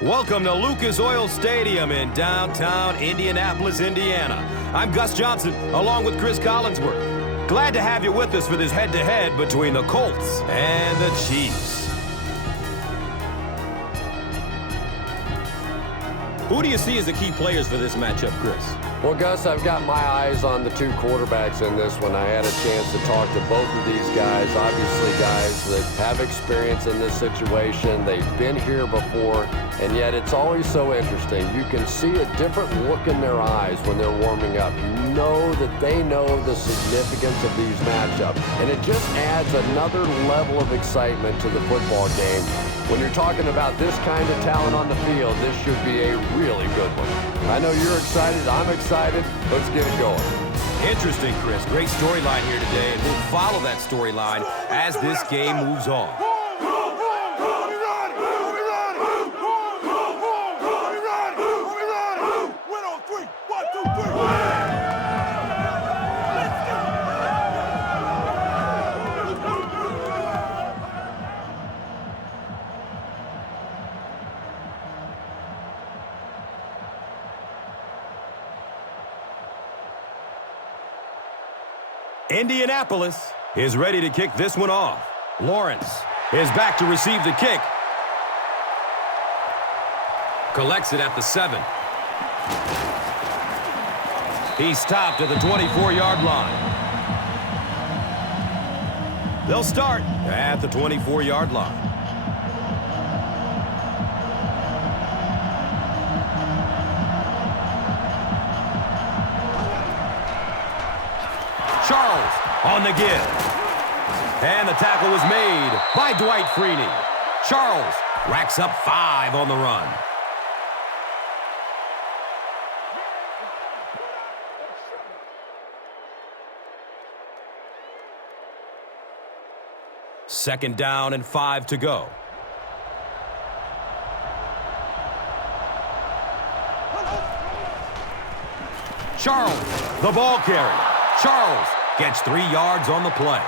Welcome to Lucas Oil Stadium in downtown Indianapolis, Indiana. I'm Gus Johnson, along with Cris Collinsworth. Glad to have you with us for this head-to-head between the Colts and the Chiefs. Who do you see as the key players for this matchup, Cris? Well, Gus, I've got my eyes on the two quarterbacks in this one. I had a chance to talk to both of these guys, obviously guys that have experience in this situation. They've been here before, and yet it's always so interesting. You can see a different look in their eyes when they're warming up. You know that they know the significance of these matchups, and it just adds another level of excitement to the football game. When you're talking about this kind of talent on the field, this should be a really good one. I know you're excited. I'm excited. Let's get it going. Interesting, Cris. Great storyline here today, and we'll follow that storyline as this game moves on. Indianapolis is ready to kick this one off. Lawrence is back to receive the kick. Collects it at the 7. He's stopped at the 24-yard line. They'll start at the 24-yard line. Charles on the give. And the tackle was made by Dwight Freeney. Charles racks up 5 on the run. Second down and 5 to go. Charles, the ball carrier. Charles gets 3 yards on the play.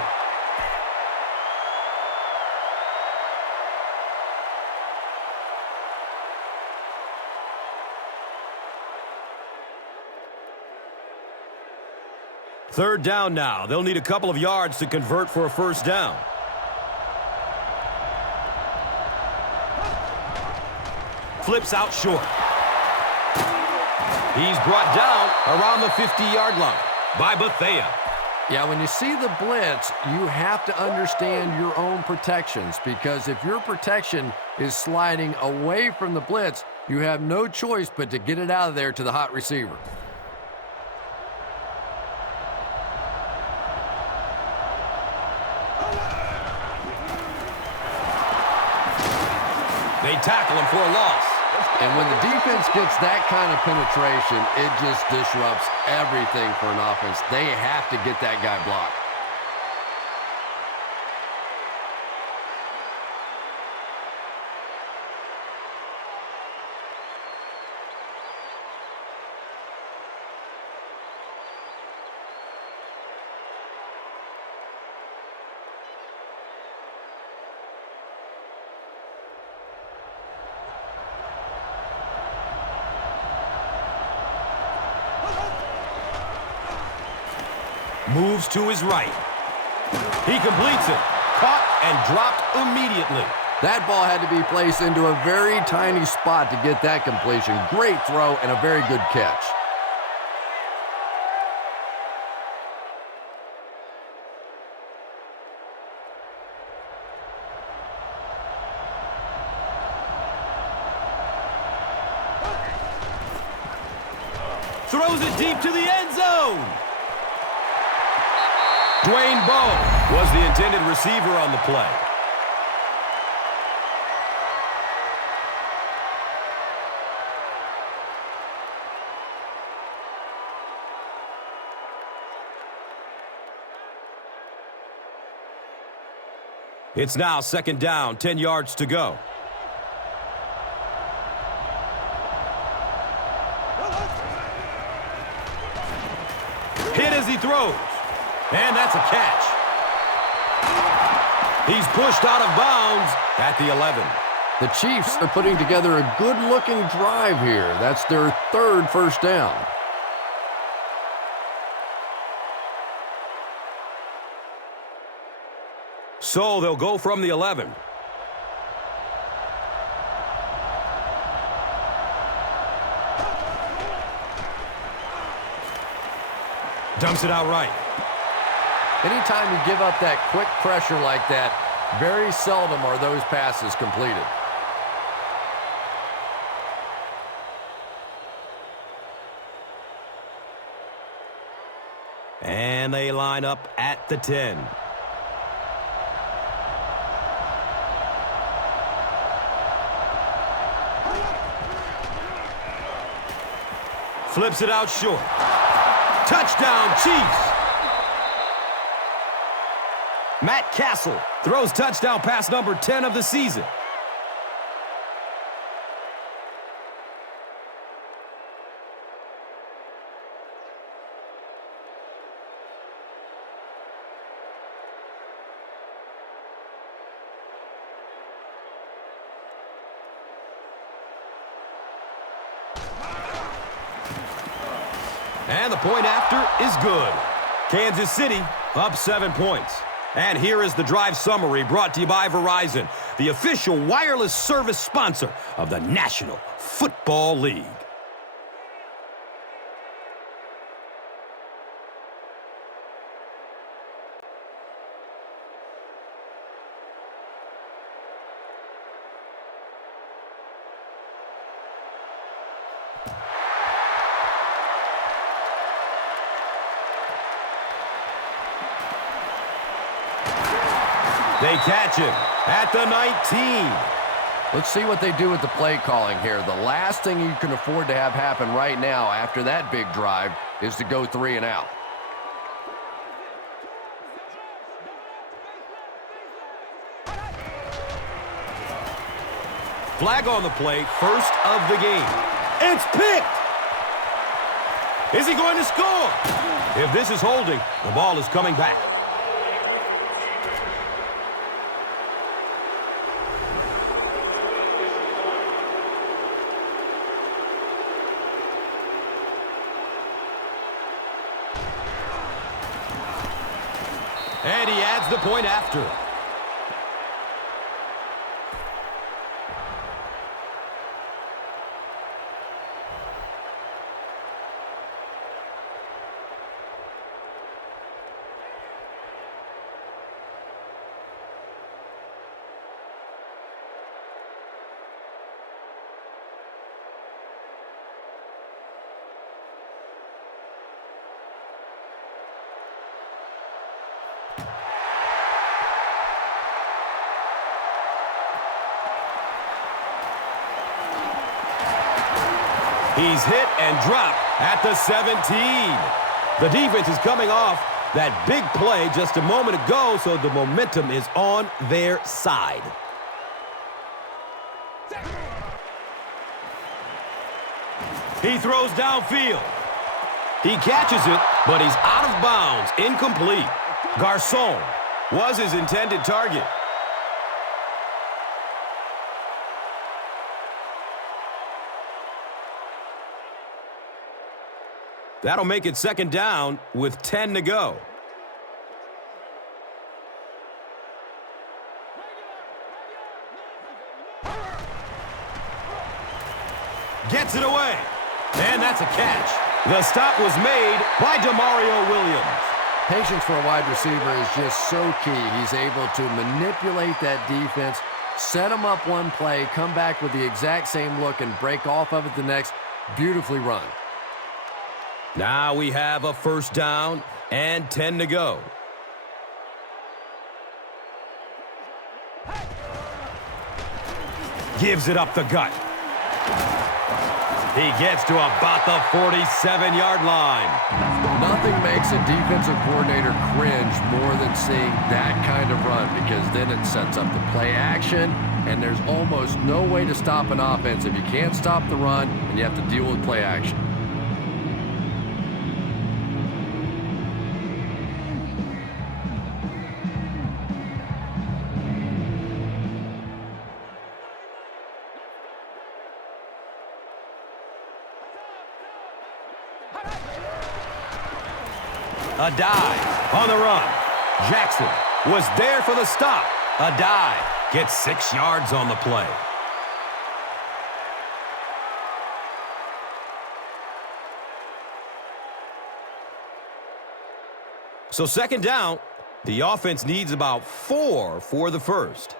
Third down now. They'll need a couple of yards to convert for a first down. Flips out short. He's brought down around the 50-yard line by Bethea. Yeah, when you see the blitz, you have to understand your own protections, because if your protection is sliding away from the blitz, you have no choice but to get it out of there to the hot receiver. They tackle him for a loss. And when the defense gets that kind of penetration, it just disrupts everything for an offense. They have to get that guy blocked. Moves to his right. He completes it. Caught and dropped immediately. That ball had to be placed into a very tiny spot to get that completion. Great throw and a very good catch. Throws it deep to the end zone. Dwayne Bowe was the intended receiver on the play. It's now second down, 10 yards to go. Hit as he throws. And that's a catch. He's pushed out of bounds at the 11. The Chiefs are putting together a good-looking drive here. That's their third first down. So they'll go from the 11. Dumps it out right. Anytime you give up that quick pressure like that, very seldom are those passes completed. And they line up at the 10. Flips it out short. Touchdown, Chiefs! Matt Castle throws touchdown pass number 10 of the season. And the point after is good. Kansas City up 7 points. And here is the drive summary brought to you by Verizon, the official wireless service sponsor of the National Football League. They catch him at the 19. Let's see what they do with the play calling here. The last thing you can afford to have happen right now after that big drive is to go 3 and out. Flag on the play, first of the game. It's picked! Is he going to score? If this is holding, the ball is coming back. And he adds the point after. He's hit and dropped at the 17. The defense is coming off that big play just a moment ago, so the momentum is on their side. He throws downfield. He catches it, but he's out of bounds, incomplete. Garcon was his intended target. That'll make it second down with 10 to go. Gets it away. And that's a catch. The stop was made by Demario Williams. Patience for a wide receiver is just so key. He's able to manipulate that defense, set them up one play, come back with the exact same look, and break off of it the next. Beautifully run. Now we have a first down and 10 to go. Gives it up the gut. He gets to about the 47-yard line. Nothing makes a defensive coordinator cringe more than seeing that kind of run, because then it sets up the play action, and there's almost no way to stop an offense if you can't stop the run and you have to deal with play action. A dive on the run. Jackson was there for the stop. A dive gets 6 yards on the play. So second down, the offense needs about 4 for the first.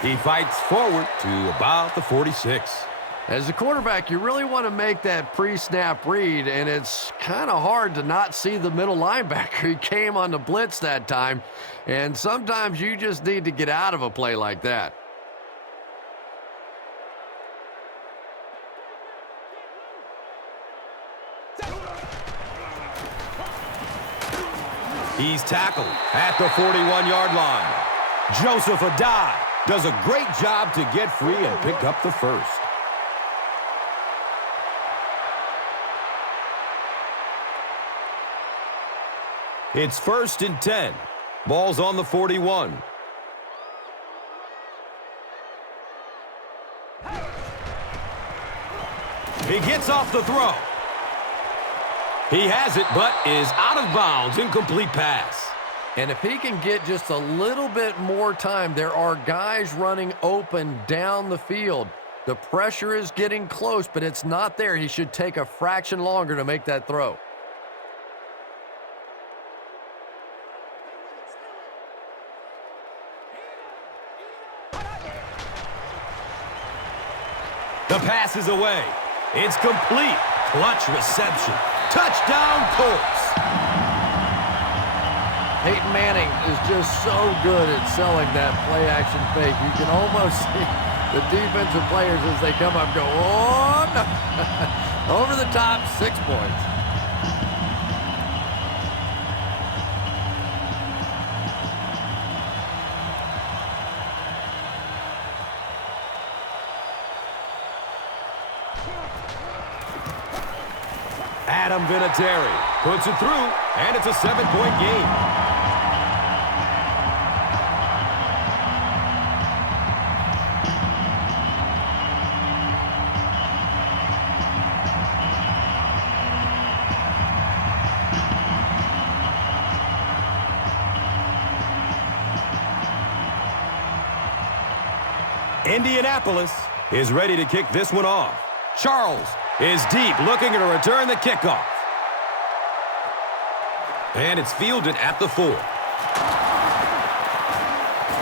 He fights forward to about the 46. As a quarterback, you really want to make that pre-snap read, and it's kind of hard to not see the middle linebacker. He came on the blitz that time, and sometimes you just need to get out of a play like that. He's tackled at the 41-yard line. Joseph Adai does a great job to get free and pick up the first. It's 1st and 10. Ball's on the 41. He gets off the throw. He has it, but is out of bounds. Incomplete pass. And if he can get just a little bit more time, there are guys running open down the field. The pressure is getting close, but it's not there. He should take a fraction longer to make that throw. The pass is away. It's complete. Clutch reception. Touchdown, Colts. Peyton Manning is just so good at selling that play-action fake. You can almost see the defensive players as they come up go, oh, no. Over the top, 6 points. Adam Vinatieri puts it through, and it's a 7-point game. Indianapolis is ready to kick this one off. Charles is deep, looking to return the kickoff. And it's fielded at the 4.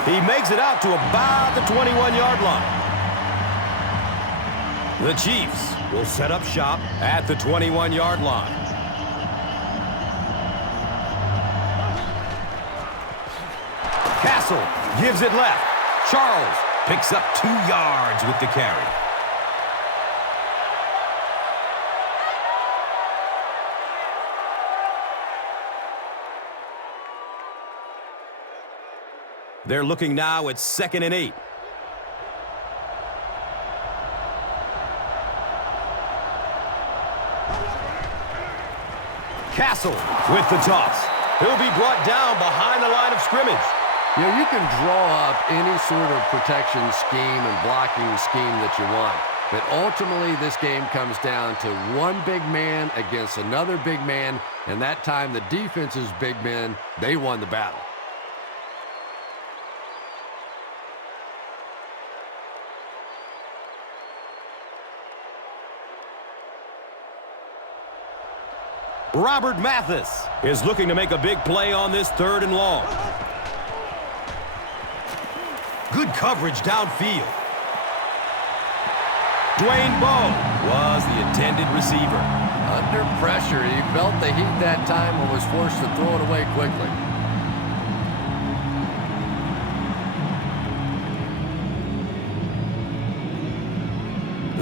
He makes it out to about the 21-yard line. The Chiefs will set up shop at the 21-yard line. Castle gives it left. Charles picks up 2 yards with the carry. They're looking now at 2nd and 8. Castle with the toss. He'll be brought down behind the line of scrimmage. You know, you can draw up any sort of protection scheme and blocking scheme that you want. But ultimately, this game comes down to one big man against another big man. And that time, the defense's big men, they won the battle. Robert Mathis is looking to make a big play on this 3rd and long. Good coverage downfield. Dwayne Bowe was the intended receiver. Under pressure, he felt the heat that time and was forced to throw it away quickly.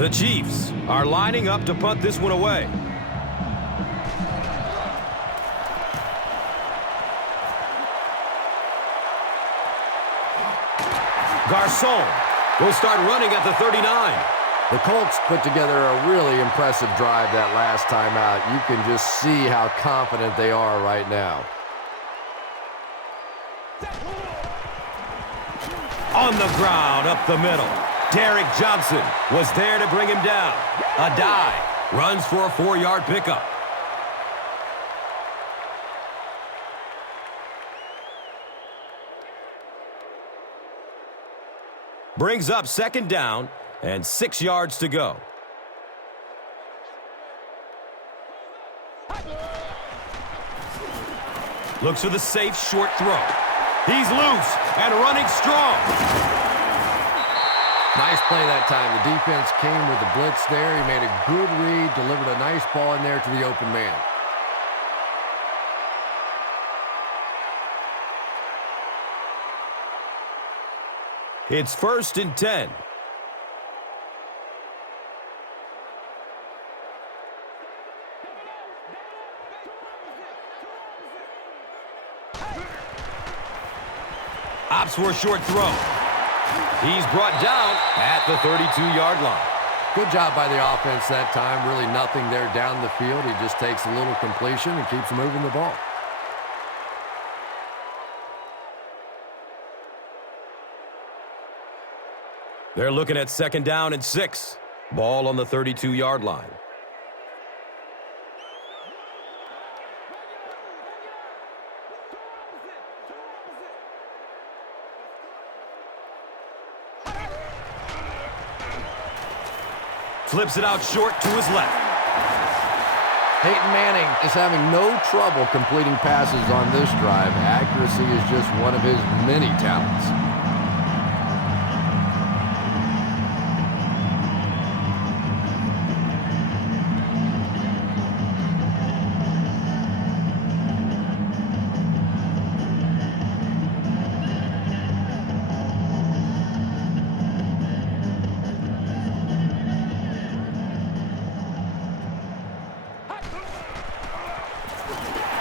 The Chiefs are lining up to punt this one away. Garcon will start running at the 39. The Colts put together a really impressive drive that last time out. You can just see how confident they are right now. On the ground, up the middle. Derek Johnson was there to bring him down. A dive. Runs for a 4-yard pickup. Brings up 2nd down and 6 yards to go. Looks for the safe short throw. He's loose and running strong. Nice play that time. The defense came with the blitz there. He made a good read, delivered a nice ball in there to the open man. It's 1st and 10. Opts for a short throw. He's brought down at the 32-yard line. Good job by the offense that time. Really nothing there down the field. He just takes a little completion and keeps moving the ball. They're looking at 2nd down and 6. Ball on the 32-yard line. Flips it out short to his left. Peyton Manning is having no trouble completing passes on this drive. Accuracy is just one of his many talents.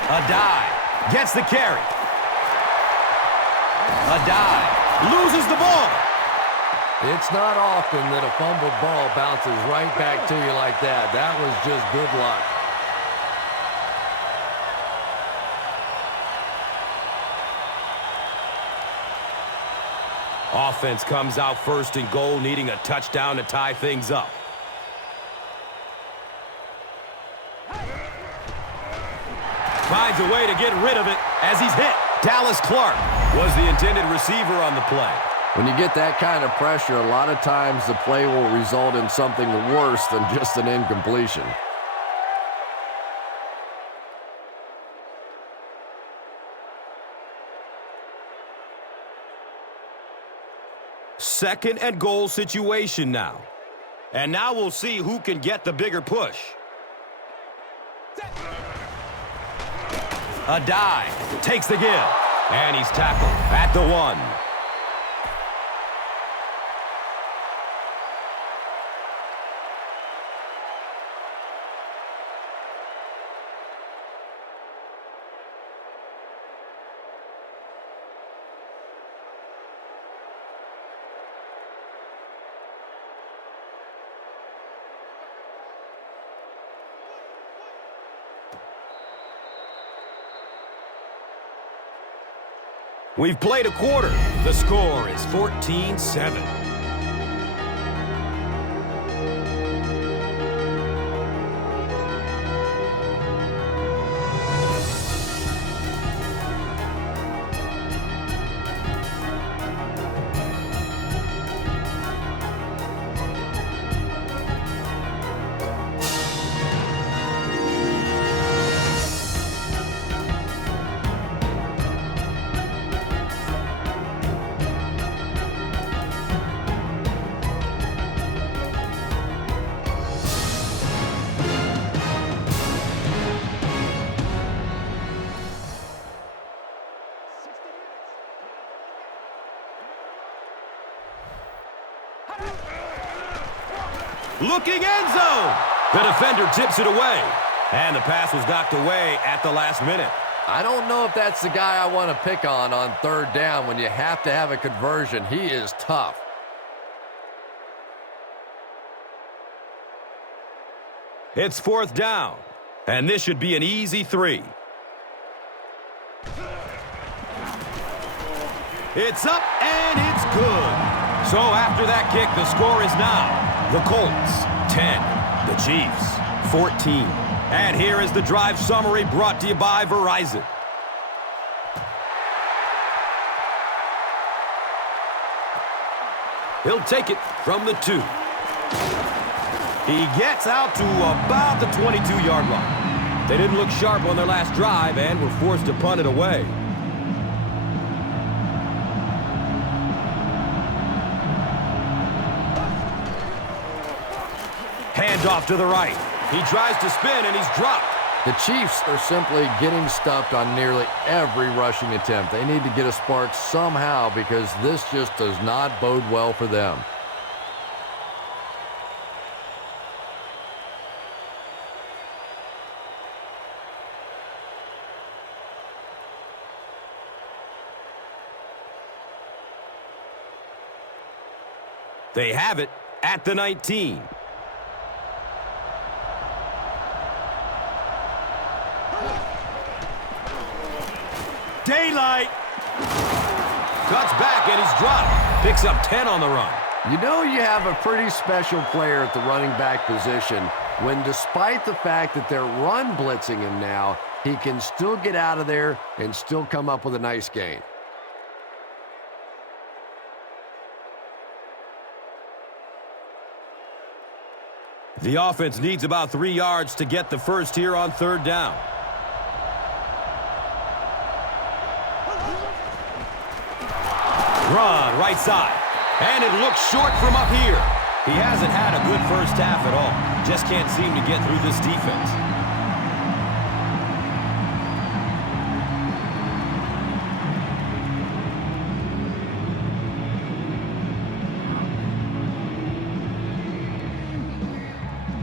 A dive. Gets the carry. A dive. Loses the ball. It's not often that a fumbled ball bounces right back to you like that. That was just good luck. Offense comes out 1st and goal, needing a touchdown to tie things up. Finds a way to get rid of it as he's hit. Dallas Clark was the intended receiver on the play. When you get that kind of pressure, a lot of times the play will result in something worse than just an incompletion. Second and goal situation now. And now we'll see who can get the bigger push. A dive. Takes the give. And he's tackled at the 1. We've played a quarter. The score is 14-7. Looking end zone. The defender tips it away. And the pass was knocked away at the last minute. I don't know if that's the guy I want to pick on 3rd down when you have to have a conversion. He is tough. It's 4th down. And this should be an easy 3. It's up and it's good. So after that kick, the score is now the Colts 10, the Chiefs 14. And here is the drive summary brought to you by Verizon. He'll take it from the 2. He gets out to about the 22-yard line. They didn't look sharp on their last drive and were forced to punt it away. Handoff to the right. He tries to spin and he's dropped. The Chiefs are simply getting stuffed on nearly every rushing attempt. They need to get a spark somehow because this just does not bode well for them. They have it at the 19. Daylight. Cuts back and he's dropped. Picks up 10 on the run. You know you have a pretty special player at the running back position when, despite the fact that they're run blitzing him now, he can still get out of there and still come up with a nice gain. The offense needs about 3 yards to get the first here on 3rd down. Run, right side. And it looks short from up here. He hasn't had a good first half at all. Just can't seem to get through this defense.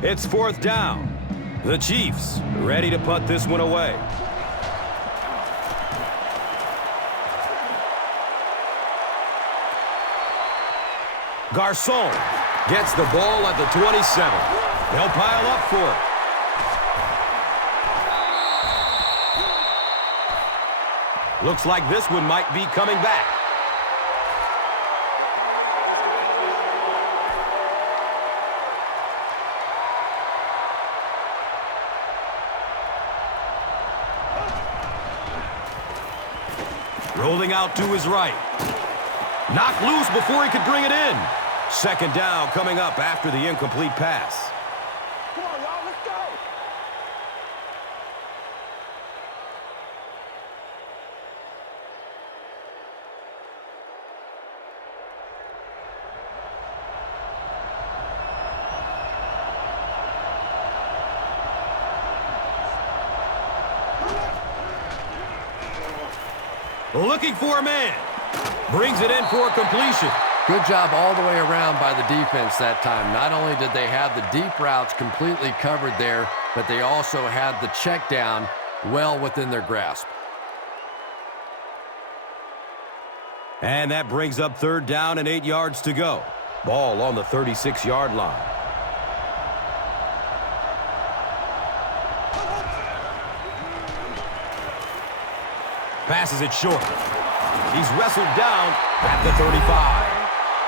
It's 4th down. The Chiefs ready to punt this one away. Garcon gets the ball at the 27. They'll pile up for it. Looks like this one might be coming back. Rolling out to his right. Knocked loose before he could bring it in. 2nd down coming up after the incomplete pass. Come on, y'all, let's go. Looking for a man. Brings it in for completion. Good job all the way around by the defense that time. Not only did they have the deep routes completely covered there, but they also had the check down well within their grasp. And that brings up 3rd down and 8 yards to go. Ball on the 36-yard line. Passes it short. He's wrestled down at the 35.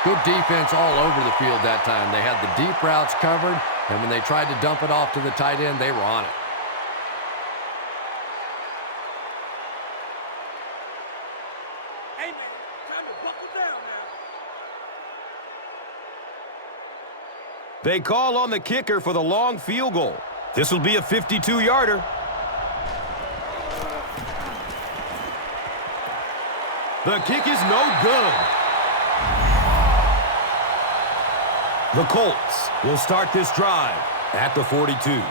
Good defense all over the field that time. They had the deep routes covered, and when they tried to dump it off to the tight end, they were on it. Hey, man, time to buckle down now. They call on the kicker for the long field goal. This will be a 52-yarder. The kick is no good. The Colts will start this drive at the 42.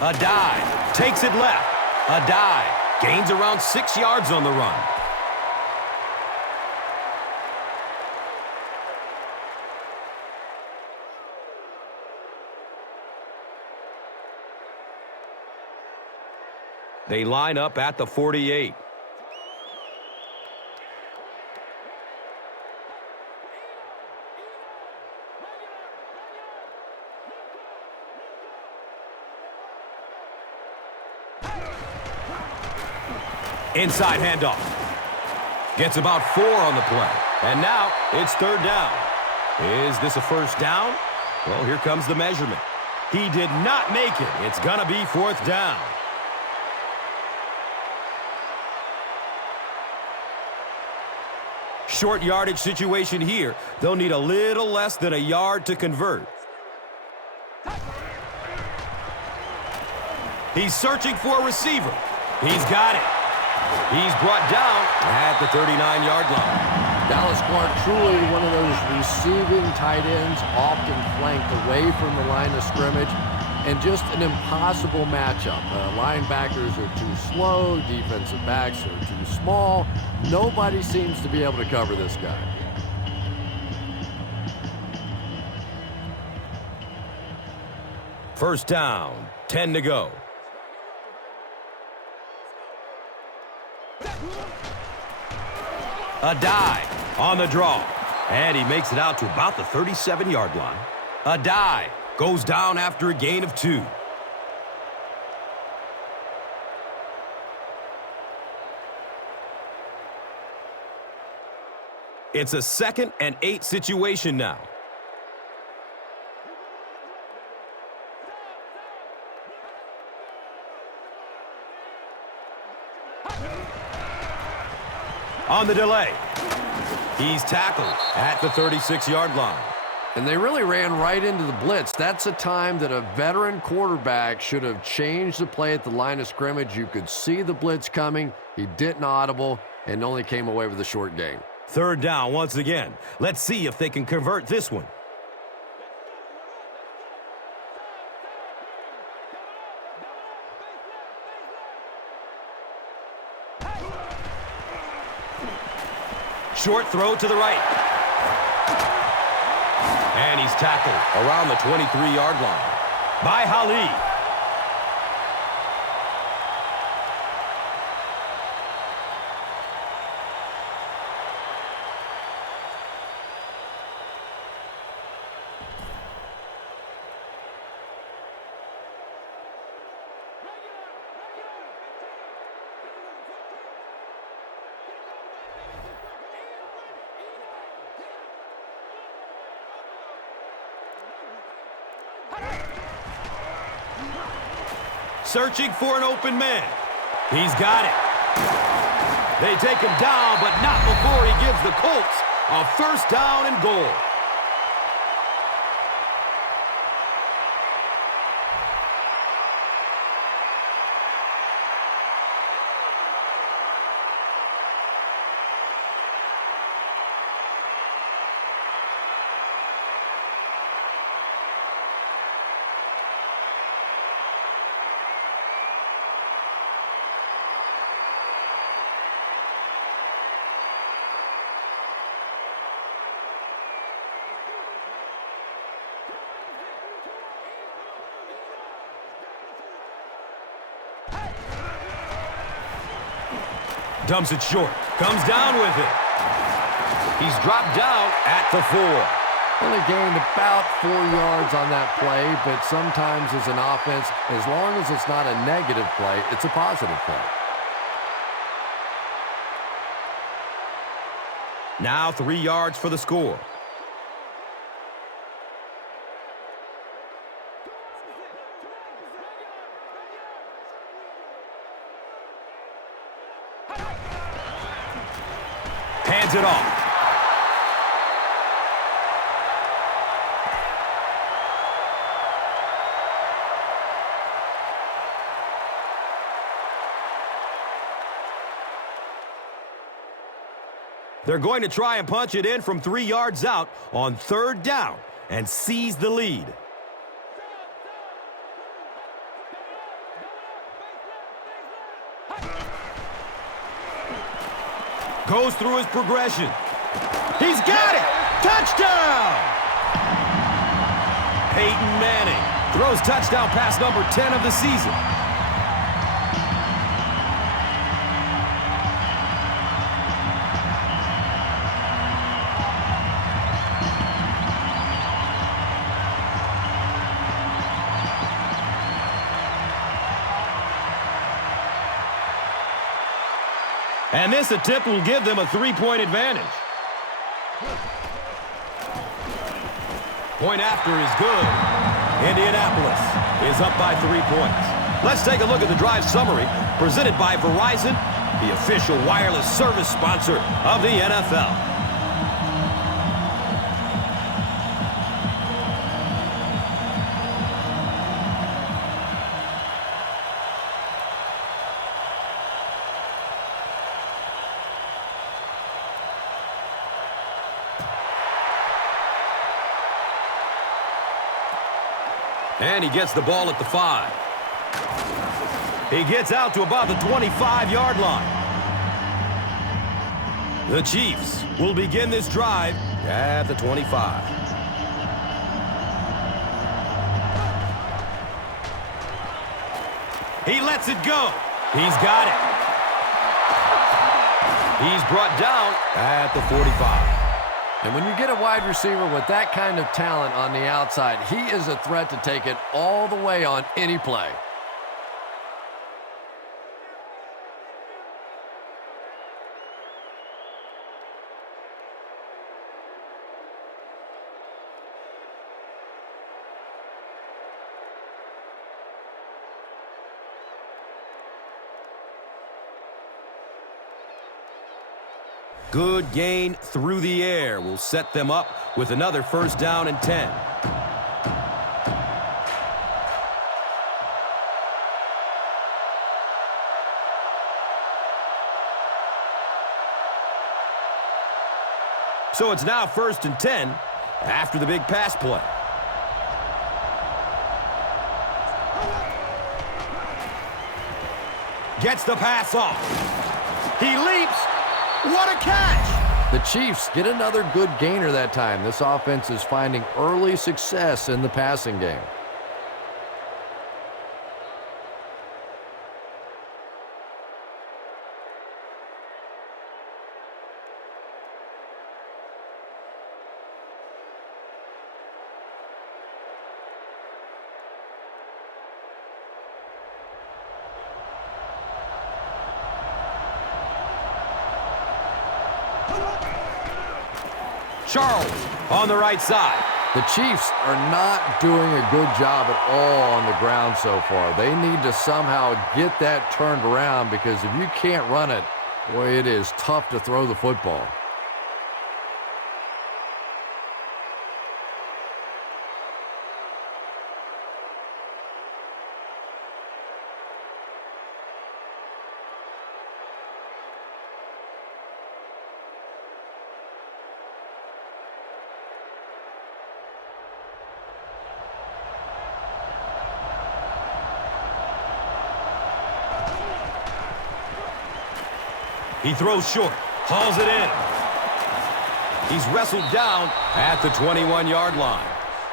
A dive. Takes it left. A dive. Gains around 6 yards on the run. They line up at the 48. Inside handoff. Gets about 4 on the play. And now it's 3rd down. Is this a first down? Well, here comes the measurement. He did not make it. It's going to be 4th down. Short yardage situation here. They'll need a little less than a yard to convert. He's searching for a receiver. He's got it. He's brought down at the 39-yard line. Dallas Clark, truly one of those receiving tight ends, often flanked away from the line of scrimmage, and just an impossible matchup. Linebackers are too slow, defensive backs are too small. Nobody seems to be able to cover this guy. First down, 10 to go. A dive on the draw. And he makes it out to about the 37-yard line. A dive goes down after a gain of 2. It's a 2nd and 8 situation now. On the delay, he's tackled at the 36-yard line. And they really ran right into the blitz. That's a time that a veteran quarterback should have changed the play at the line of scrimmage. You could see the blitz coming. He didn't audible and only came away with a short gain. 3rd down once again. Let's see if they can convert this one. Short throw to the right. And he's tackled around the 23-yard line by Ali. Searching for an open man. He's got it. They take him down, but not before he gives the Colts a first down and goal. Dumps it short. Comes down with it. He's dropped down at the 4. Only gained about 4 yards on that play, but sometimes as an offense, as long as it's not a negative play, it's a positive play. Now 3 yards for the score. Hands it off. They're going to try and punch it in from 3 yards out on 3rd down and seize the lead. Goes through his progression. He's got it! Touchdown! Peyton Manning throws touchdown pass number 10 of the season. And this attempt will give them a 3-point advantage. Point after is good. Indianapolis is up by 3 points. Let's take a look at the drive summary presented by Verizon, the official wireless service sponsor of the NFL. And he gets the ball at the 5. He gets out to about the 25-yard line. The Chiefs will begin this drive at the 25. He lets it go. He's got it. He's brought down at the 45. And when you get a wide receiver with that kind of talent on the outside, he is a threat to take it all the way on any play. Good gain through the air will set them up with another first down and 10. So it's now 1st and 10 after the big pass play. Gets the pass off. He leaps. What a catch! The Chiefs get another good gainer that time. This offense is finding early success in the passing game. Charles on the right side. The Chiefs are not doing a good job at all on the ground so far. They need to somehow get that turned around, because if you can't run it, boy, it is tough to throw the football. He throws short, hauls it in. He's wrestled down at the 21-yard line.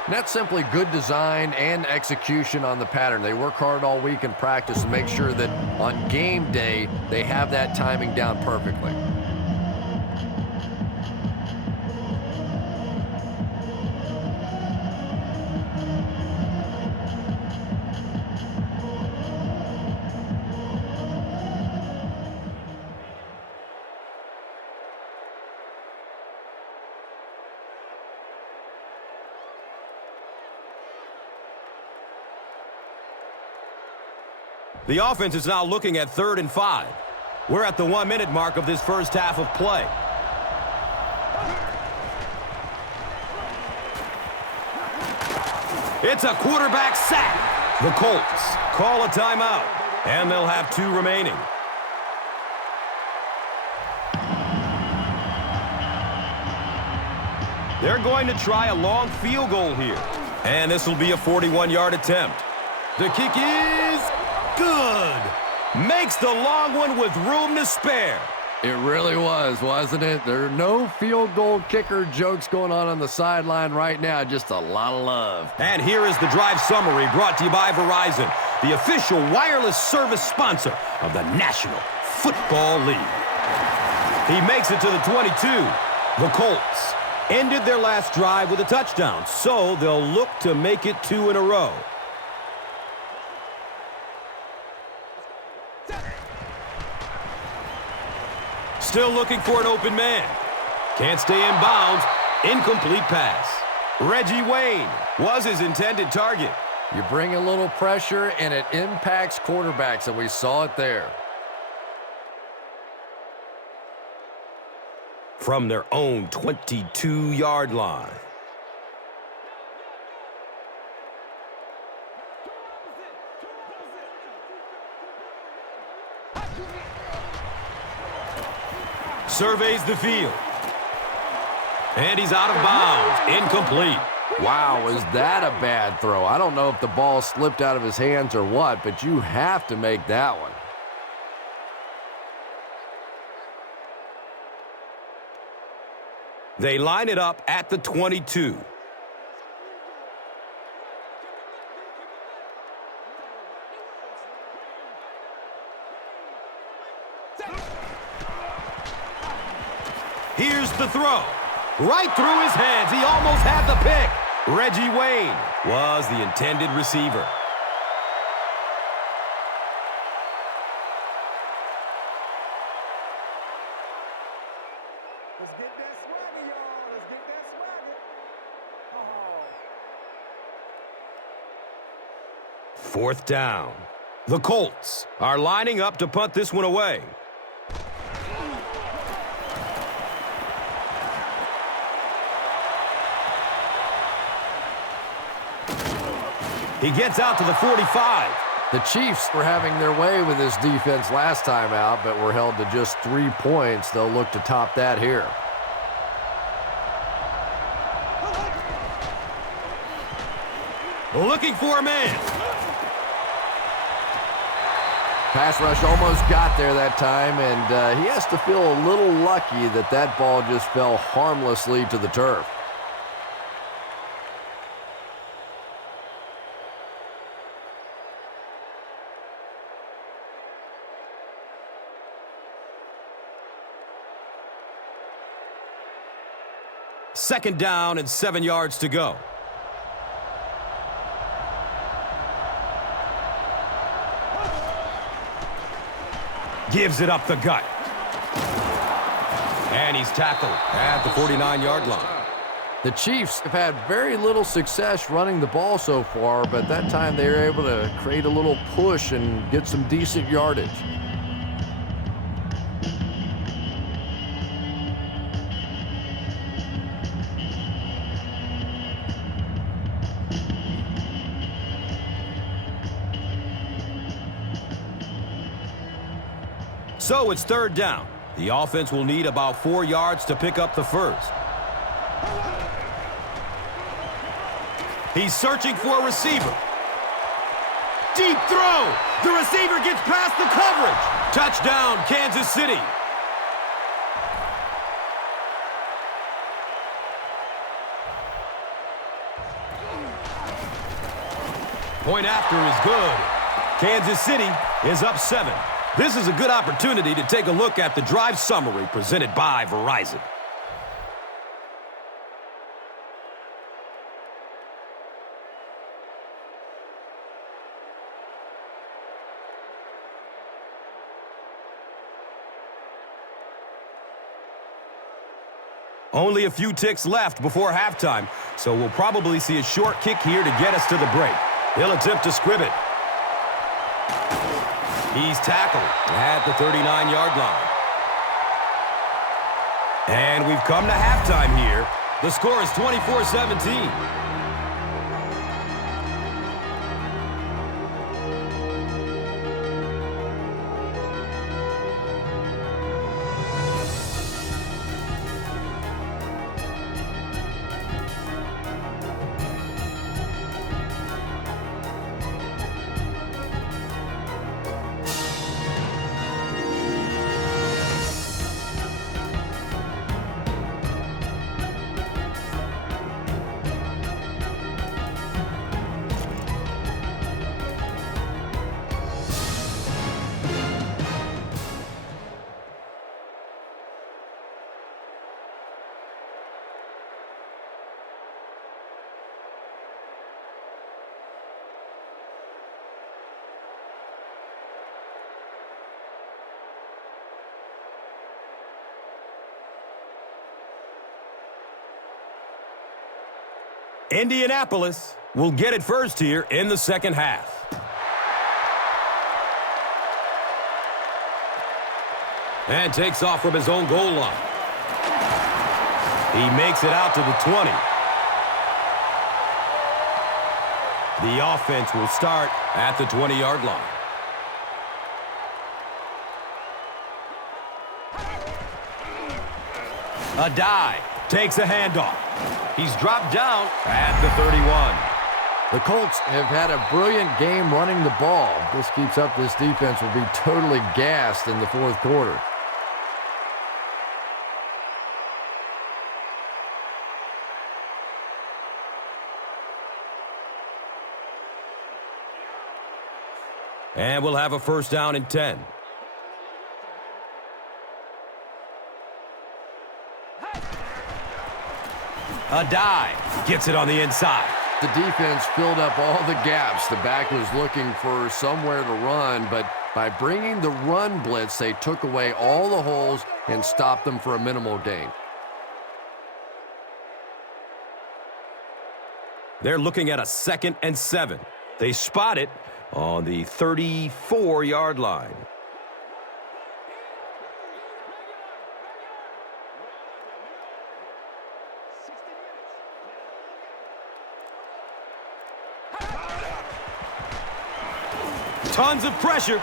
That's simply good design and execution on the pattern. They work hard all week in practice to make sure that on game day they have that timing down perfectly. The offense is now looking at 3rd and 5. We're at the 1-minute mark of this first half of play. It's a quarterback sack. The Colts call a timeout, and they'll have 2 remaining. They're going to try a long field goal here, and this will be a 41-yard attempt. The kick is good. Makes the long one with room to spare. It really was, wasn't it? There are no field goal kicker jokes going on the sideline right now. Just a lot of love. And here is the drive summary brought to you by Verizon, the official wireless service sponsor of the National Football League. He makes it to the 22. The Colts ended their last drive with a touchdown, so they'll look to make it 2 in a row. still looking for an open man. Can't stay in bounds. Incomplete pass. Reggie Wayne was his intended target. You bring a little pressure, and it impacts quarterbacks, and we saw it there. From their own 22-yard line. Surveys the field. And he's out of bounds. Incomplete. Wow, is that a bad throw? I don't know if the ball slipped out of his hands or what, but you have to make that one. They line it up at the 22. Here's the throw. Right through his hands. He almost had the pick. Reggie Wayne was the intended receiver. Let's get that swagger, y'all. Let's get that swagger. Oh. 4th down. The Colts are lining up to punt this one away. He gets out to the 45. The Chiefs were having their way with this defense last time out, but were held to just 3 points. They'll look to top that here. Looking for a man. Pass rush almost got there that time, and he has to feel a little lucky that that ball just fell harmlessly to the turf. Second down and 7 yards to go. Gives it up the gut. And he's tackled at the 49-yard line. The Chiefs have had very little success running the ball so far, but that time they were able to create a little push and get some decent yardage. So it's 3rd down. The offense will need about 4 yards to pick up the first. He's searching for a receiver. Deep throw. The receiver gets past the coverage. Touchdown, Kansas City. Point after is good. Kansas City is up 7. This is a good opportunity to take a look at the drive summary presented by Verizon. Only a few ticks left before halftime, so we'll probably see a short kick here to get us to the break. He'll attempt to scrib it. He's tackled at the 39-yard line. And we've come to halftime here. The score is 24-17. Indianapolis will get it first here in the second half. And takes off from his own goal line. He makes it out to the 20. The offense will start at the 20-yard line. A dive. Takes a handoff. He's dropped down at the 31. The Colts have had a brilliant game running the ball. If this keeps up, this defense will be totally gassed in the fourth quarter. And we'll have a first down and 10. A dive. Gets it on the inside. The defense filled up all the gaps. The back was looking for somewhere to run, but by bringing the run blitz, they took away all the holes and stopped them for a minimal gain. They're looking at a 2nd and 7. They spot it on the 34-yard line. Tons of pressure.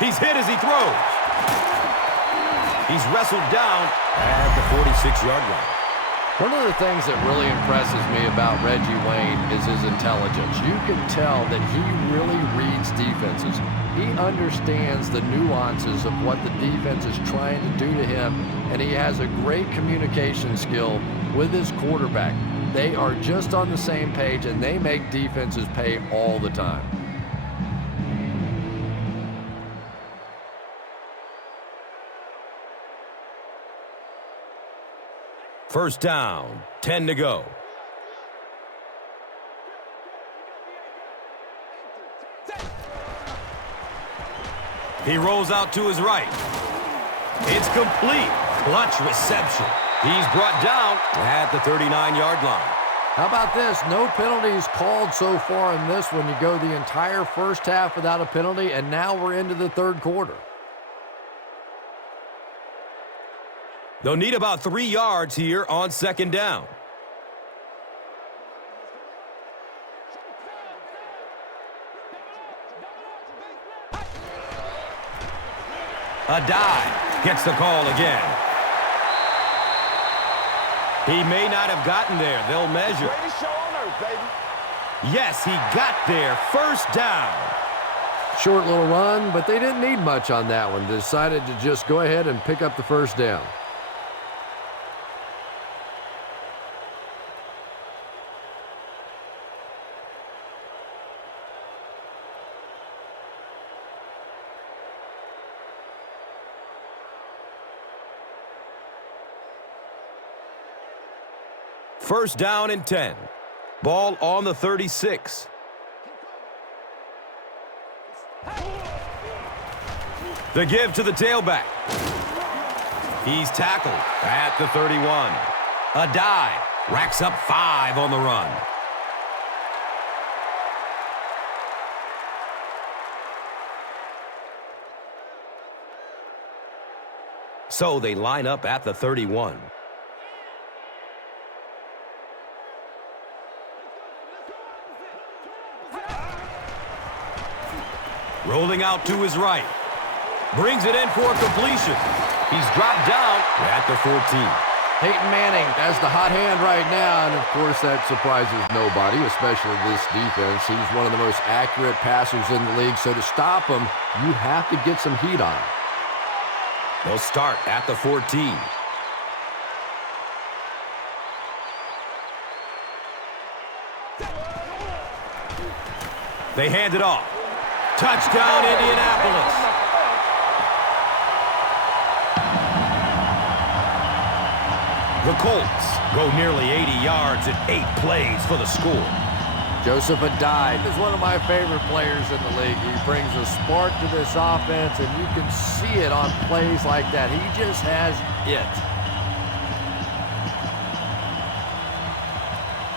He's hit as he throws. He's wrestled down at the 46-yard line. One of the things that really impresses me about Reggie Wayne is his intelligence. You can tell that he really reads defenses. He understands the nuances of what the defense is trying to do to him, and he has a great communication skill with his quarterback. They are just on the same page, and they make defenses pay all the time. First down, 10 to go. He rolls out to his right. It's complete. Clutch reception. He's brought down at the 39-yard line. How about this? No penalties called so far in this one. You go the entire first half without a penalty, and now we're into the third quarter. They'll need about 3 yards here on second down. A dive. Gets the call again. He may not have gotten there. They'll measure. Greatest show on earth, baby. Yes, he got there. First down. Short little run, but they didn't need much on that one. They decided to just go ahead and pick up the first down. First down and 10. Ball on the 36. The give to the tailback. He's tackled at the 31. A dive. Racks up 5 on the run. So they line up at the 31. Rolling out to his right. Brings it in for completion. He's dropped down at the 14. Peyton Manning has the hot hand right now, and of course that surprises nobody, especially this defense. He's one of the most accurate passers in the league, so to stop him, you have to get some heat on him. They'll start at the 14. They hand it off. Touchdown, Indianapolis. The Colts go nearly 80 yards in 8 plays for the score. Joseph Adide is one of my favorite players in the league. He brings a spark to this offense, and you can see it on plays like that. He just has it.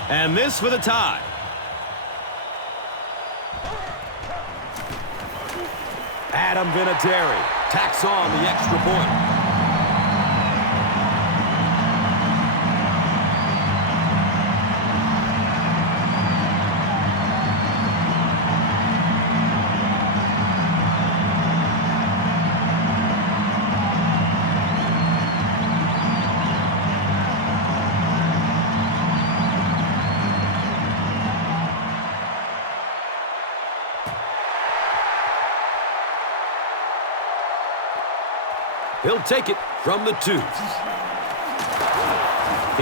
And this for the tie. Adam Vinatieri tacks on the extra point. He'll take it from the 2.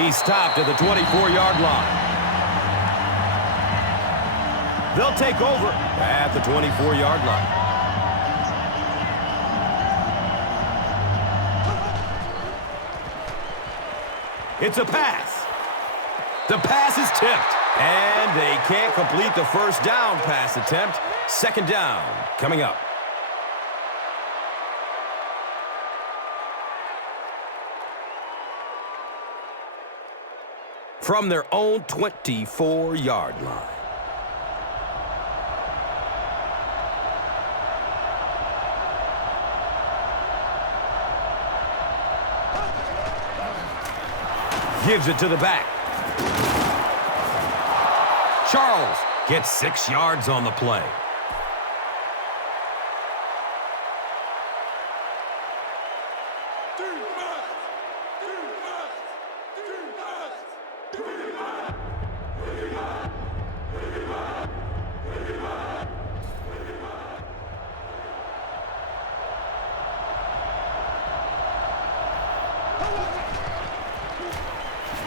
He's stopped at the 24-yard line. They'll take over at the 24-yard line. It's a pass. The pass is tipped. And they can't complete the first down pass attempt. Second down coming up. From their own 24-yard line. Gives it to the back. Charles gets 6 yards on the play.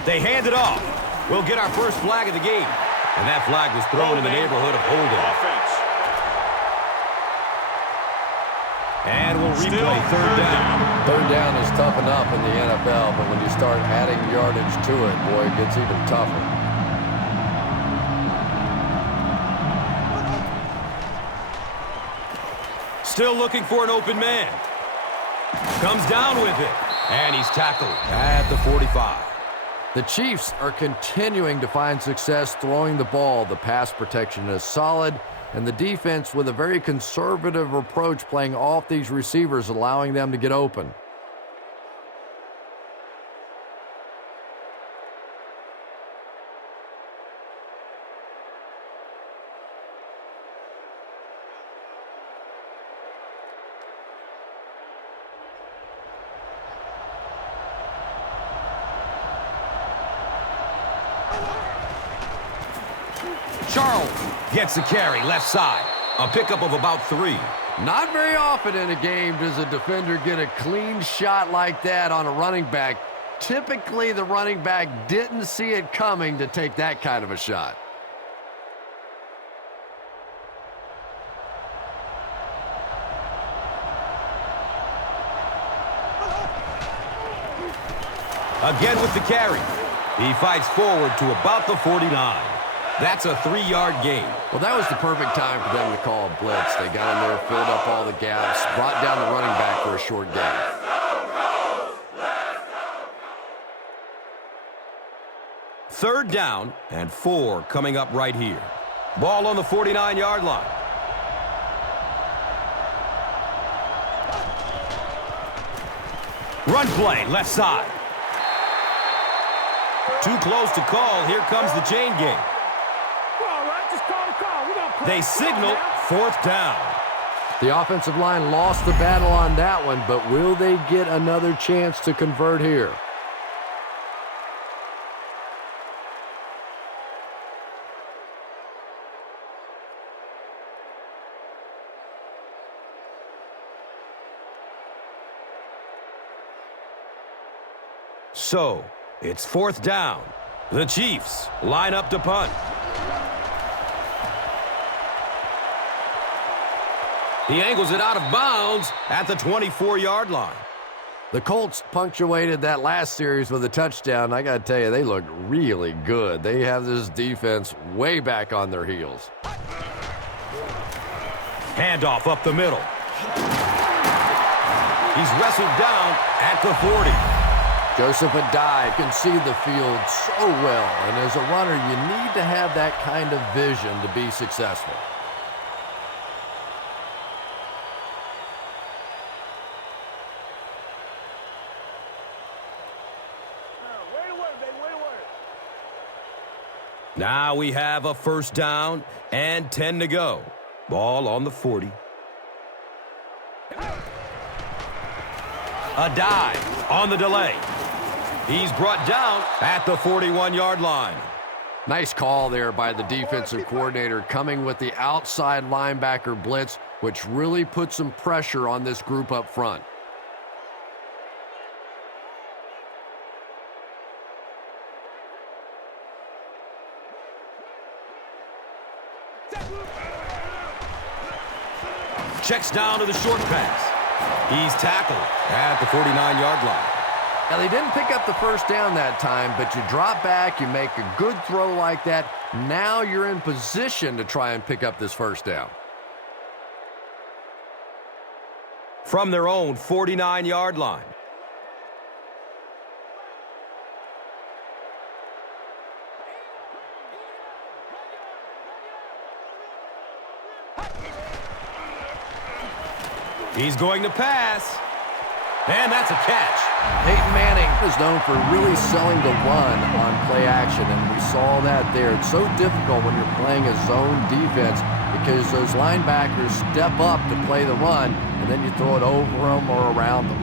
They hand it off. We'll get our first flag of the game. And that flag was thrown in the neighborhood of holding. Offense. And we'll replay third down. Third down is tough enough in the NFL, but when you start adding yardage to it, boy, it gets even tougher. Still looking for an open man. Comes down with it. And he's tackled at the 45. The Chiefs are continuing to find success throwing the ball. The pass protection is solid, and the defense with a very conservative approach playing off these receivers, allowing them to get open. Charles gets the carry left side. A pickup of about 3. Not very often in a game does a defender get a clean shot like that on a running back. Typically, the running back didn't see it coming to take that kind of a shot. Again with the carry. He fights forward to about the 49. That's a 3-yard gain. Well, that was the perfect time for them to call a blitz. They got in there, filled up all the gaps, brought down the running back for a short gain. Third down and 4 coming up right here. Ball on the 49-yard line. Run play, left side. Too close to call. Here comes the chain game. They signal fourth down. The offensive line lost the battle on that one, but will they get another chance to convert here? So, it's fourth down. The Chiefs line up to punt. He angles it out of bounds at the 24-yard line. The Colts punctuated that last series with a touchdown. I got to tell you, they look really good. They have this defense way back on their heels. Handoff up the middle. He's wrestled down at the 40. Joseph Adai can see the field so well, and as a runner, you need to have that kind of vision to be successful. Now we have a first down and 10 to go. Ball on the 40. A dive on the delay. He's brought down at the 41-yard line. Nice call there by the defensive coordinator, coming with the outside linebacker blitz, which really put some pressure on this group up front. Checks down to the short pass. He's tackled at the 49-yard line. Now, they didn't pick up the first down that time, but you drop back, you make a good throw like that. Now you're in position to try and pick up this first down. From their own 49-yard line. He's going to pass. And that's a catch. Peyton Manning is known for really selling the run on play action, and we saw that there. It's so difficult when you're playing a zone defense because those linebackers step up to play the run, and then you throw it over them or around them.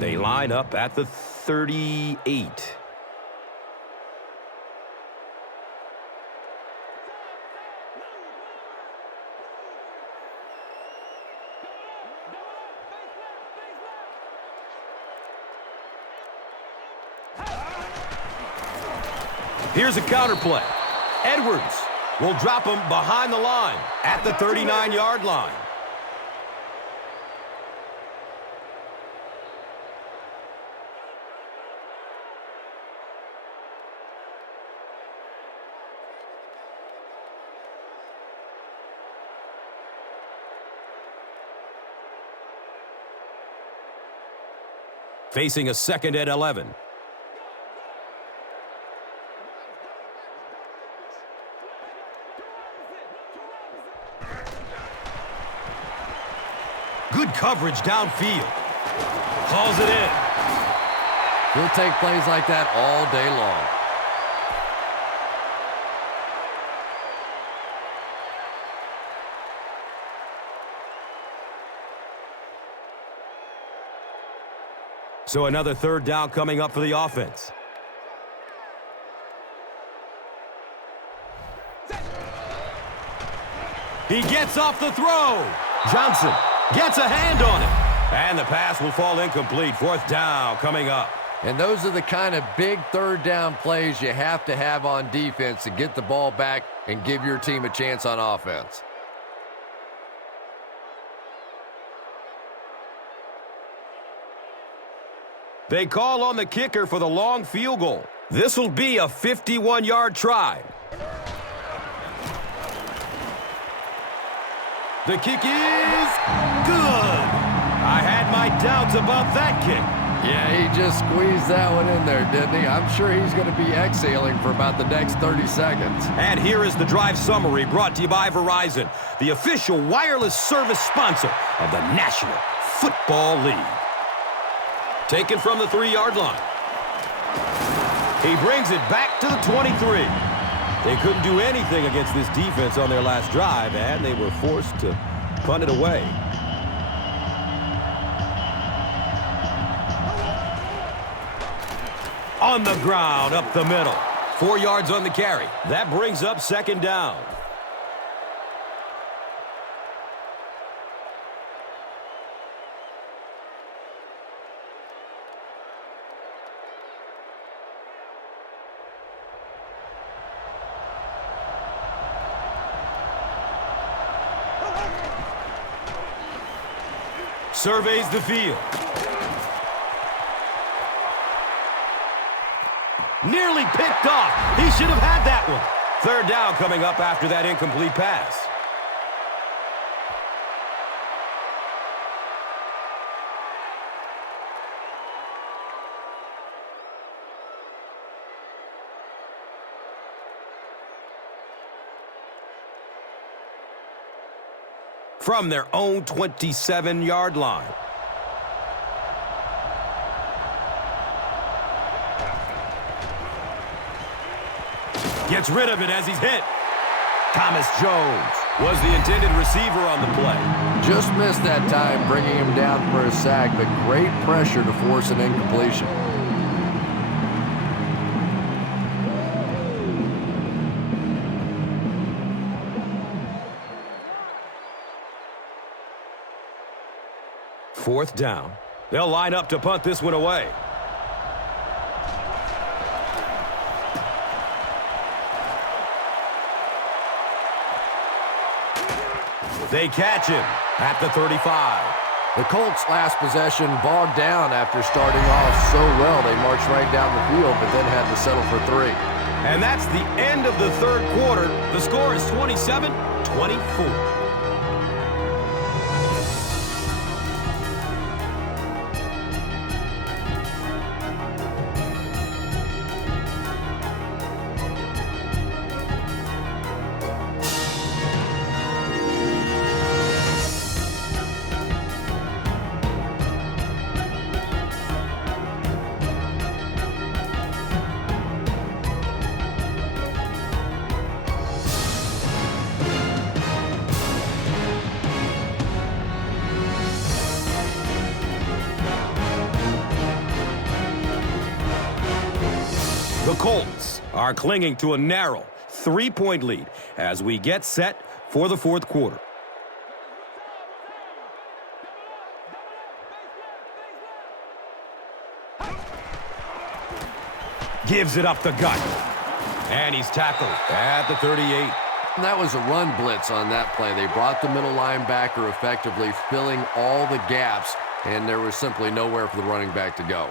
They line up at the 38. Here's a counter play. Edwards will drop him behind the line at the 39-yard line. Facing a second and 11. Good coverage downfield. Calls it in. He'll take plays like that all day long. So another third down coming up for the offense. He gets off the throw. Johnson gets a hand on it. And the pass will fall incomplete. Fourth down coming up. And those are the kind of big third down plays you have to have on defense to get the ball back and give your team a chance on offense. They call on the kicker for the long field goal. This will be a 51-yard try. The kick is good. I had my doubts about that kick. Yeah, he just squeezed that one in there, didn't he? I'm sure he's going to be exhaling for about the next 30 seconds. And here is the drive summary brought to you by Verizon, the official wireless service sponsor of the National Football League. Taken from the 3-yard line. He brings it back to the 23. They couldn't do anything against this defense on their last drive, and they were forced to punt it away. On the ground, up the middle. 4 yards on the carry. That brings up second down. Surveys the field. Nearly picked off. He should have had that one. Third down coming up after that incomplete pass. From their own 27-yard line. Gets rid of it as he's hit. Thomas Jones was the intended receiver on the play. Just missed that time, bringing him down for a sack, but great pressure to force an incompletion. Fourth down. They'll line up to punt this one away. They catch him at the 35. The Colts' last possession bogged down after starting off so well. They marched right down the field, but then had to settle for 3. And that's the end of the third quarter. The score is 27-24. The Colts are clinging to a narrow 3-point lead as we get set for the fourth quarter. Gives it up the gut. And he's tackled at the 38. And that was a run blitz on that play. They brought the middle linebacker effectively, filling all the gaps, and there was simply nowhere for the running back to go.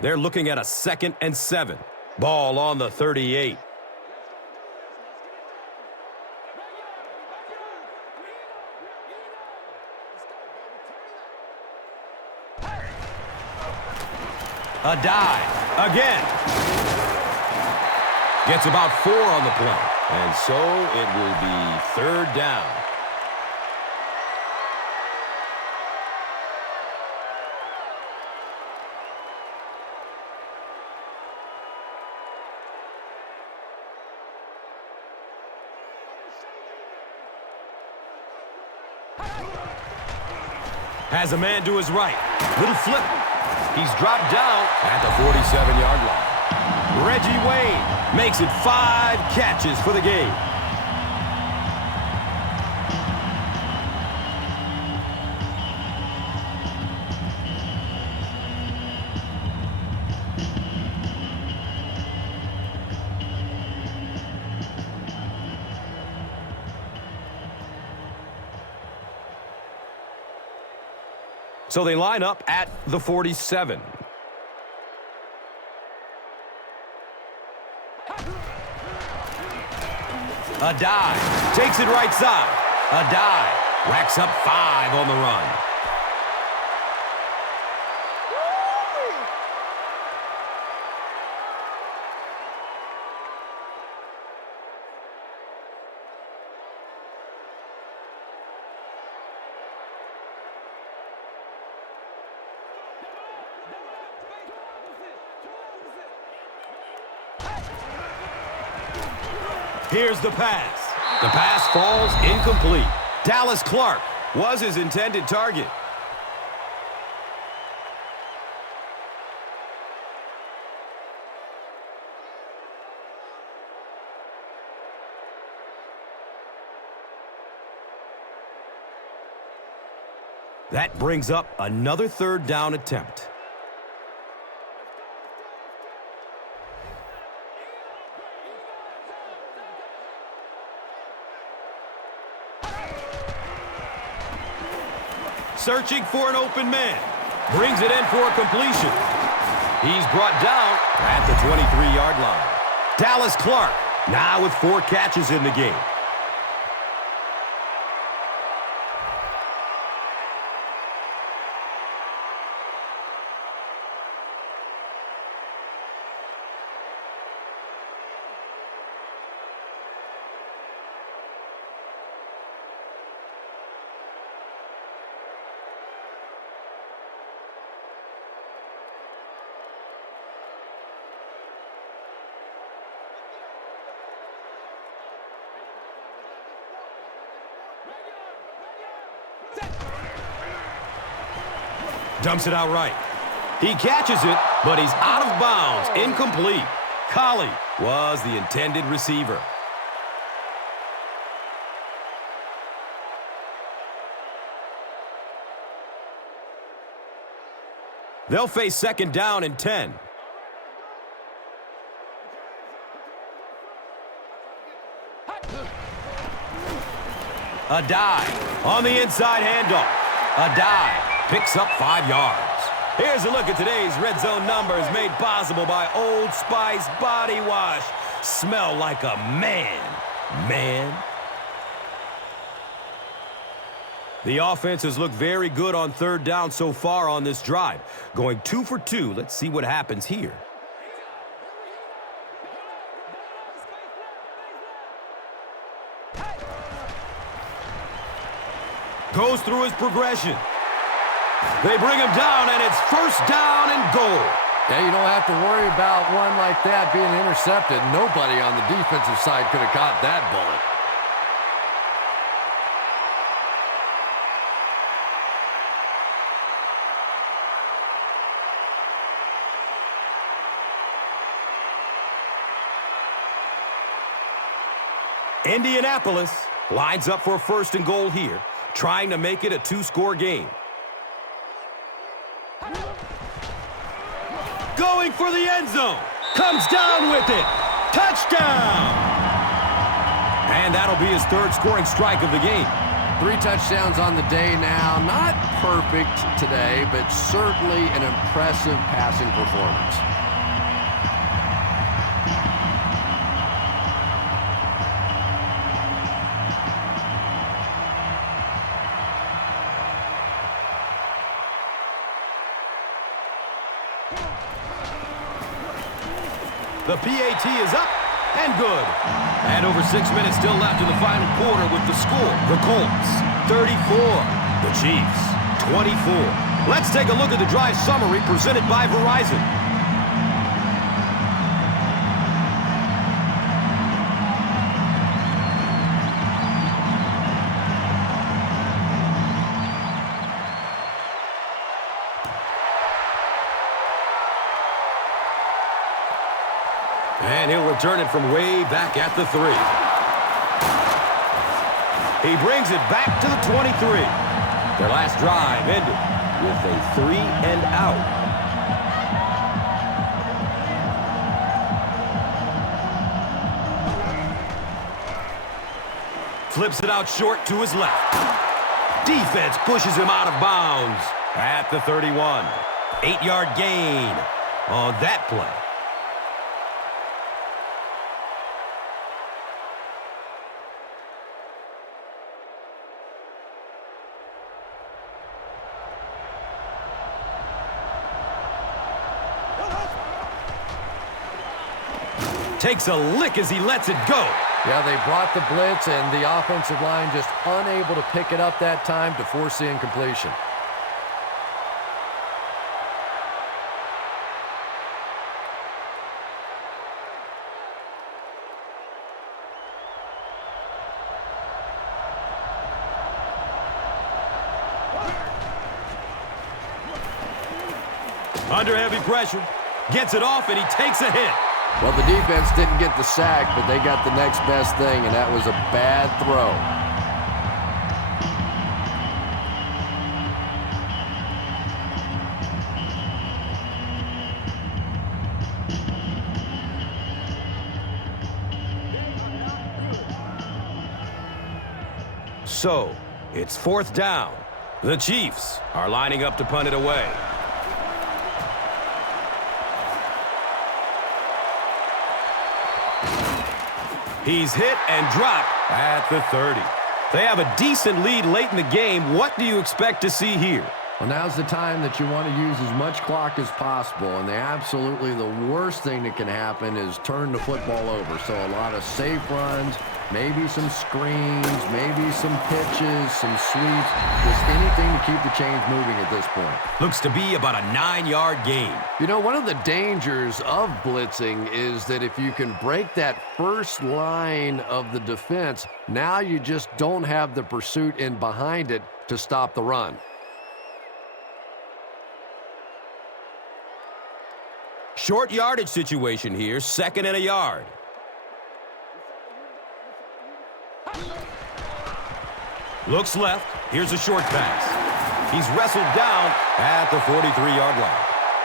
They're looking at a 2nd and 7. Ball on the 38. A dive again. Gets about 4 on the play. And so it will be third down. Has a man to his right. Little flip. He's dropped down at the 47-yard line. Reggie Wayne makes it 5 catches for the game. So they line up at the 47. A dive. Takes it right side. A dive. Racks up 5 on the run. Here's the pass. The pass falls incomplete. Dallas Clark was his intended target. That brings up another third down attempt. Searching for an open man. Brings it in for a completion. He's brought down at the 23-yard line. Dallas Clark now with 4 catches in the game. Dumps it out right. He catches it, but he's out of bounds. Incomplete. Collie was the intended receiver. They'll face 2nd down and 10. A dive on the inside handoff. A dive. Picks up 5 yards. Here's a look at today's red zone numbers made possible by Old Spice Body Wash. Smell like a man. The offense has looked very good on 3rd down so far on this drive. Going 2 for 2. Let's see what happens here. Goes through his progression. They bring him down, and it's 1st down and goal. Yeah, you don't have to worry about one like that being intercepted. Nobody on the defensive side could have caught that bullet. Indianapolis lines up for a 1st and goal here, trying to make it a 2-score game. Going for the end zone. Comes down with it. Touchdown! And that'll be his 3rd scoring strike of the game. 3 touchdowns on the day now. Not perfect today, but certainly an impressive passing performance. The PAT is up and good. And over 6 minutes still left in the final quarter with the score. The Colts, 34. The Chiefs, 24. Let's take a look at the drive summary presented by Verizon. And he'll return it from way back at the 3. He brings it back to the 23. Their last drive ended with a 3 and out. Flips it out short to his left. Defense pushes him out of bounds at the 31. 8-yard gain on that play. Takes a lick as he lets it go. Yeah, they brought the blitz, and the offensive line just unable to pick it up that time to force the incompletion. Under heavy pressure. Gets it off, and he takes a hit. Well, the defense didn't get the sack, but they got the next best thing, and that was a bad throw. So, it's 4th down. The Chiefs are lining up to punt it away. He's hit and dropped at the 30. They have a decent lead late in the game. What do you expect to see here? Well, now's the time that you want to use as much clock as possible, and absolutely the worst thing that can happen is turn the football over. So a lot of safe runs, maybe some screens, maybe some pitches, some sweeps, just anything to keep the chains moving at this point. Looks to be about a 9-yard gain. You know, one of the dangers of blitzing is that if you can break that first line of the defense, now you just don't have the pursuit in behind it to stop the run. Short yardage situation here, 2nd and a yard. Looks left. Here's a short pass. He's wrestled down at the 43-yard line.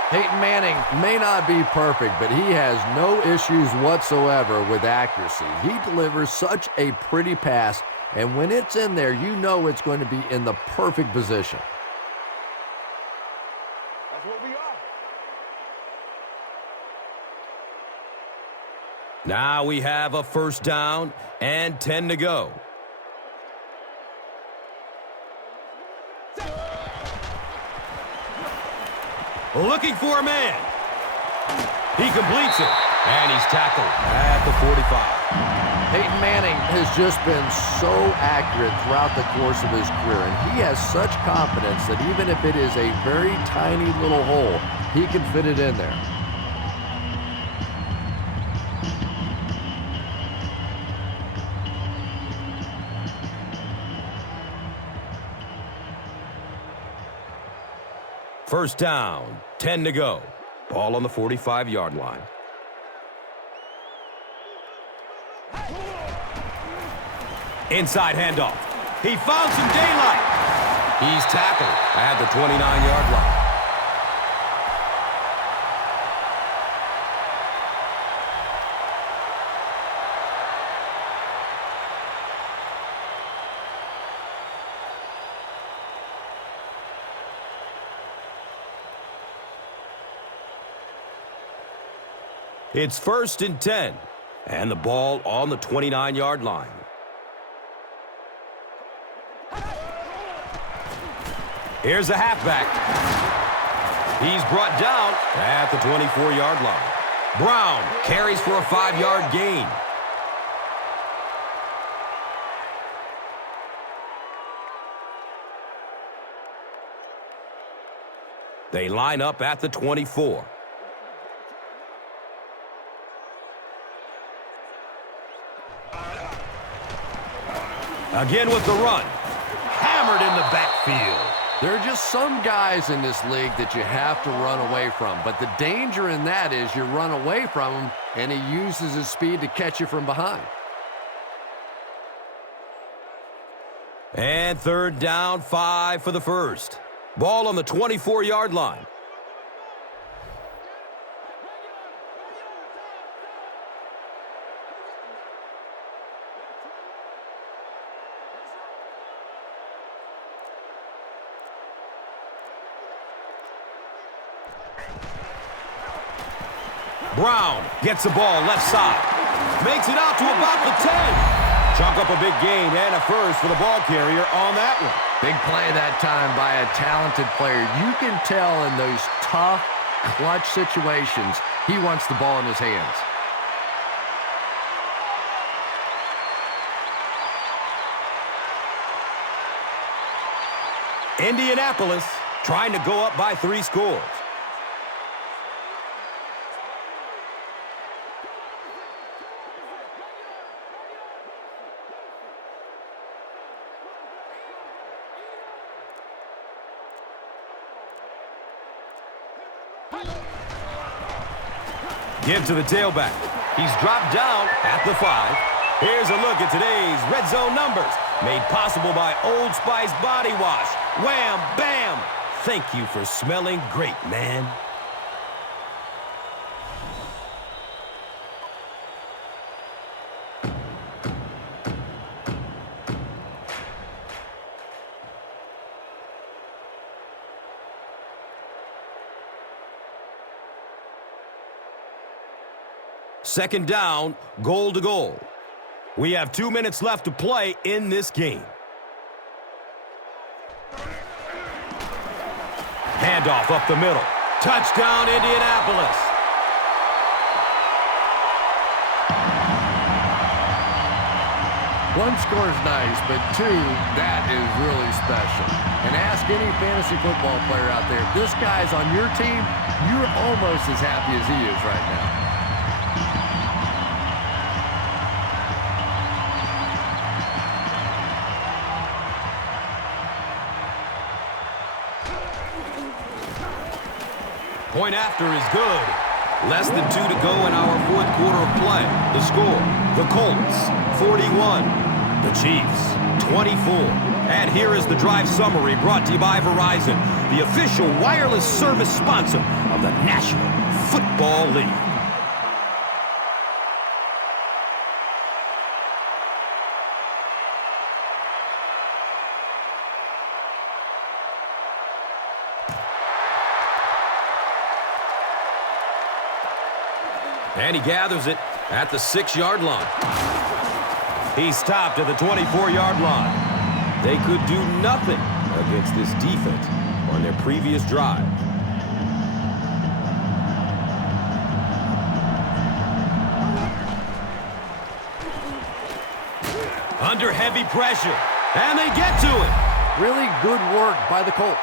Peyton Manning may not be perfect, but he has no issues whatsoever with accuracy. He delivers such a pretty pass, and when it's in there, you know it's going to be in the perfect position. That's what we are. Now we have a 1st down and 10 to go. Looking for a man. He completes it, and he's tackled at the 45. Peyton Manning has just been so accurate throughout the course of his career, and he has such confidence that even if it is a very tiny little hole, he can fit it in there. First down, 10 to go. Ball on the 45-yard line. Inside handoff. He found some daylight. He's tackled at the 29-yard line. It's 1st and 10, and the ball on the 29-yard line. Here's the halfback. He's brought down at the 24-yard line. Brown carries for a 5-yard gain. They line up at the 24. Again with the run. Hammered in the backfield. There are just some guys in this league that you have to run away from, but the danger in that is you run away from him, and he uses his speed to catch you from behind. And 3rd down, 5 for the 1st. Ball on the 24-yard line. Brown gets the ball left side. Makes it out to about the 10. Chalk up a big gain and a 1st for the ball carrier on that one. Big play that time by a talented player. You can tell in those tough, clutch situations, he wants the ball in his hands. Indianapolis trying to go up by 3 scores. Give to the tailback. He's dropped down at the 5. Here's a look at today's red zone numbers. Made possible by Old Spice Body Wash. Wham, bam. Thank you for smelling great, man. Second down, goal to goal. We have 2 minutes left to play in this game. Handoff up the middle. Touchdown, Indianapolis. One score is nice, but two, that is really special. And ask any fantasy football player out there, if this guy's on your team, you're almost as happy as he is right now. Point after is good. Less than 2 to go in our fourth quarter of play. The score, the Colts, 41. The Chiefs, 24. And here is the drive summary brought to you by Verizon, the official wireless service sponsor of the National Football League. And he gathers it at the 6-yard line. He stopped at the 24-yard line. They could do nothing against this defense on their previous drive. Under heavy pressure, and they get to it. Really good work by the Colts.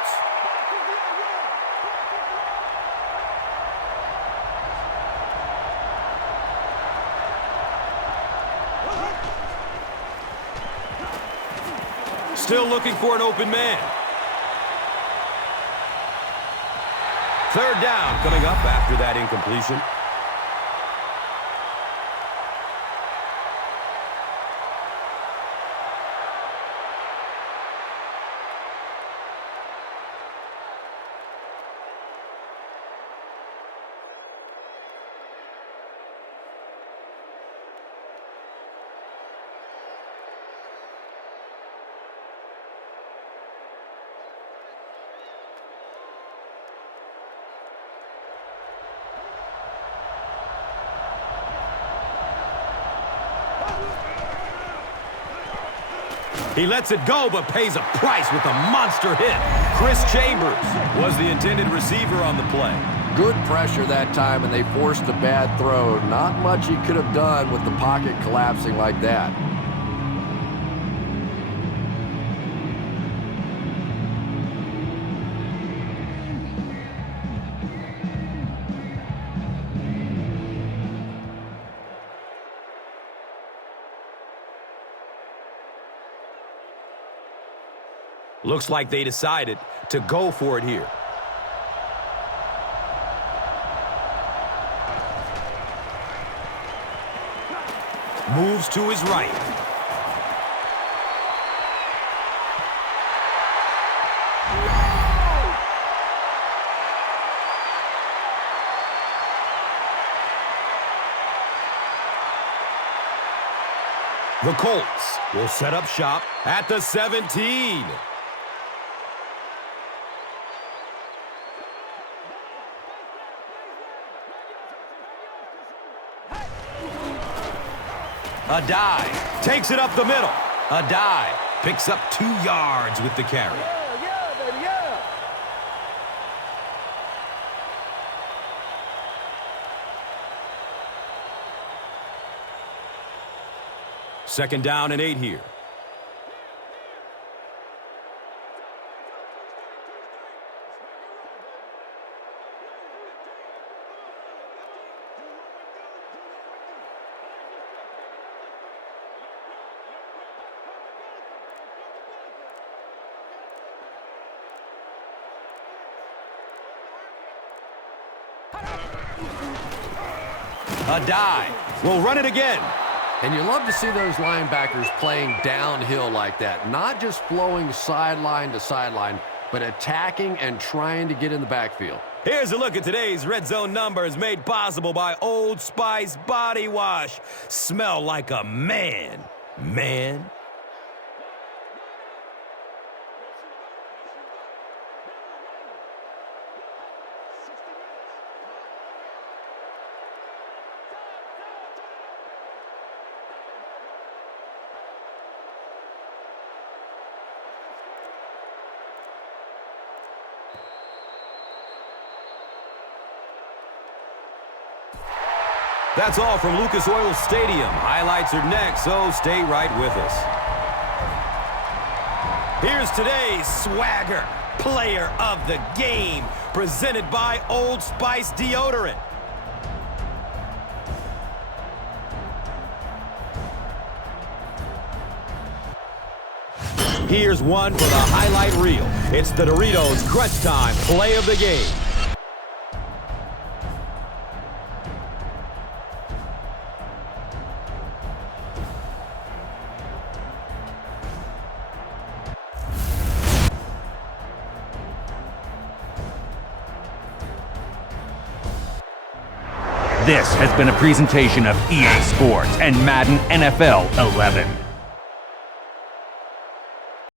Still looking for an open man. Third down coming up after that incompletion. He lets it go, but pays a price with a monster hit. Chris Chambers was the intended receiver on the play. Good pressure that time, and they forced a bad throw. Not much he could have done with the pocket collapsing like that. Looks like they decided to go for it here. Moves to his right. The Colts will set up shop at the 17. A dive, takes it up the middle. A dive, picks up 2 yards with the carry. Yeah, baby, yeah. Second down and 8 here. A dive. We'll run it again. And you love to see those linebackers playing downhill like that. Not just flowing sideline to sideline, but attacking and trying to get in the backfield. Here's a look at today's Red Zone numbers made possible by Old Spice Body Wash. Smell like a man. Man. That's all from Lucas Oil Stadium. Highlights are next, so stay right with us. Here's today's swagger player of the game, presented by Old Spice Deodorant. Here's one for the highlight reel. It's the Doritos Crunch Time play of the game. This has been a presentation of EA Sports and Madden NFL 11.